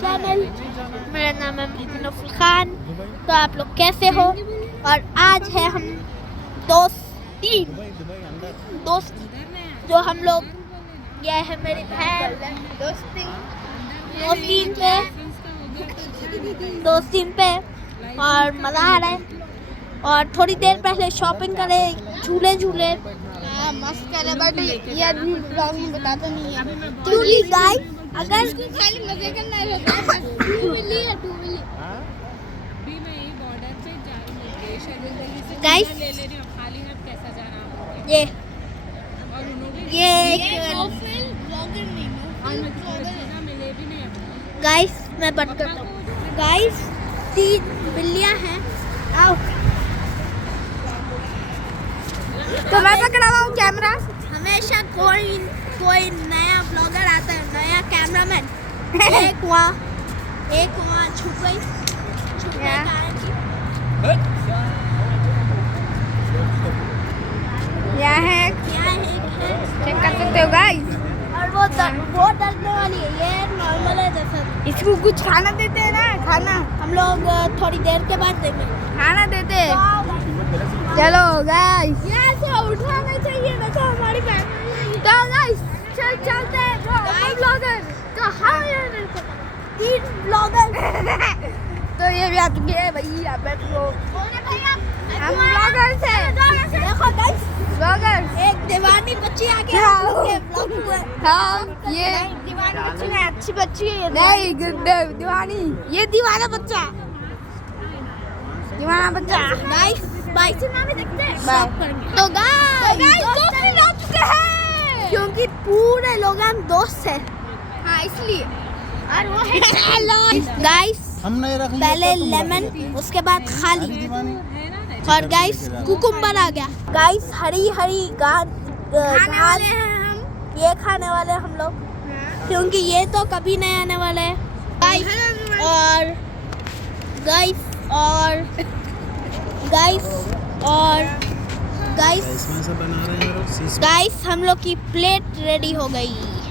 Channel. मेरा नाम है मुनफुल खान। तो आप लोग कैसे हो? और आज है हम दोस्त जो हम लोग ये है मेरी बहन दोस्तीन पे और मज़ा आ रहा है। और थोड़ी देर पहले शॉपिंग करे, झूले मस्त करे, बट ये आदमी ब्लॉग में बताता नहीं है क्योंकि गाइस अगर खाली मजे करना रहता है। टू व्हीलर गाइस ये गाइस मैं बंद करता हूँ। गाइस 3 बिल्लियाँ हैं। आओ तो मैं पकड़ा हुआ हूँ कैमरा। हमेशा कोई नया ब्लॉगर आता है, नया कैमरामैन। एक वहाँ छुप गई यहाँ है, चेक कर सकते हो गाइस। और वो डरने वाली है। ये नॉर्मल है जैसा। इसको कुछ खाना देते हैं ना, खाना हम लोग थोड़ी देर के बाद देंगे खाना देते हैं। चलो गाइस, यहाँ से उठाना चाहिए ना तो हमारी बहन। तो गाइस चलते हैं ब्लॉगर। तो हम 3 ब्लॉगर। तो ये भी आ चुके हैं भाई, आप बैठो। हम ब्लॉगर से देखो गाइस, ब्लॉगर एक दीवानी बच्ची आके हाँ। ब्लॉग हुए। हाँ ये दीवानी बच्ची नहीं, अच्छी बच्ची है ये। नहीं दीवानी, ये दीवाना बच्चा गाइस बाय से नाम देखते हैं। बाय। तो गाइस दोस्त भी ला चुके हैं क्योंकि पूरे लोग हम दोस्त हैं। हाँ इसलिए। और वो है गाइस पहले लेमन, उसके बाद खाली, और गाइस कुकुम्बर आ गया। गाइस हरी घास ये खाने वाले हैं हम लोग, क्योंकि ये तो कभी नहीं आने वाले हैं। गाइस हम लोग की प्लेट रेडी हो गई।